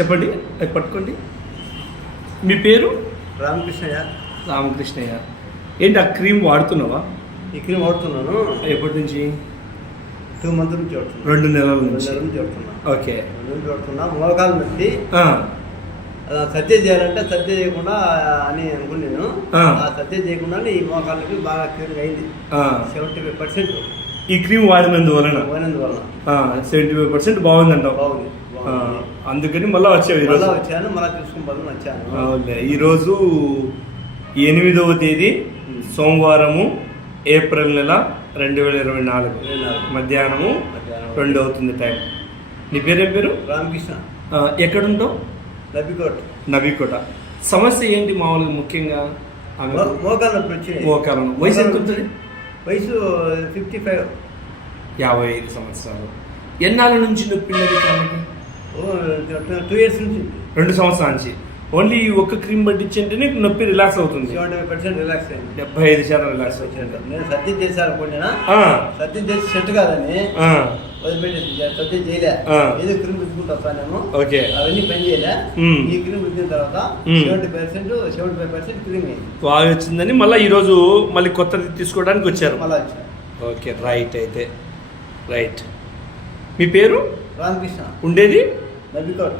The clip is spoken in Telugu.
చెప్పండి, అది పట్టుకోండి. మీ పేరు? రామకృష్ణయ్య. రామకృష్ణయ్య. ఏంటి ఆ క్రీమ్ వాడుతున్నావా? ఈ క్రీమ్ వాడుతున్నాను. ఎప్పటి నుంచి? 2 months నుంచి వాడుతున్నాను. 2 నెలల నుంచి. 2 నెలల నుంచి వాడుతున్నా. ఓకే. 2 నెలల నుంచి వాడుతున్నా. మోకాలు నొప్పి ఆ, సత్య చేయాలంటే సత్య చేయకుండా అని అనుకుని నేను ఆ సత్య చేయకుండా ఈ మోకాళ్ళకి బాగా క్యూర్ అయింది. 75% ఈ క్రీమ్ వాడినందువలన పోయినందువల్ల 75% బాగుందంటావు. బాగుంది. అందుకని మళ్ళీ వచ్చావు ఈరోజు. వచ్చాను, మళ్ళీ చూసుకుని పదం వచ్చాను. అవునులే. ఈరోజు 8వ తేదీ సోమవారము, ఏప్రిల్ నెల 2024 మధ్యాహ్నము 2 అవుతుంది టైం. నీ పేరేం పేరు? రామకృష్ణ. ఎక్కడుంటావు? నబీకోట. సమస్య ఏంటి మామూలుగా ముఖ్యంగా? మోకాళ్ళ నొప్పి వచ్చింది. మోకాళ్ళ వయసు ఎంత ఉంటుంది? వయసు 55. 55 సంవత్సరాలు. ఎన్నాళ్ళ నుంచి నొప్పి? 2 years నుంచి. 2 సంవత్సరాల నుంచి. ఓన్లీ ఒక్క క్రీమ్ పట్టించంటేనే నొప్పి రిలాక్స్ అవుతుంది. 75% రిలాక్స్ అయింది. 75% రిలాక్స్ అవుతుంది. నేను సత్యం చేశాను అనుకుంటున్నా. సత్యం చేసి సెట్ కాదని వదిలిపెట్టేసి సత్యం చేయలే. ఏదో క్రీమ్ పుచ్చుకుంటా వస్తాను. ఓకే. అవన్నీ పని చేయలే. ఈ క్రీమ్ పుచ్చిన తర్వాత 75% క్రీమ్ అయింది. బాగా వచ్చిందని మళ్ళీ ఈరోజు మళ్ళీ కొత్తది తీసుకోవడానికి వచ్చారు. మళ్ళీ వచ్చాను. Okay, right. అయితే రైట్. మీ పేరు? రామకృష్ణ. ఉండేది నబీకోట్.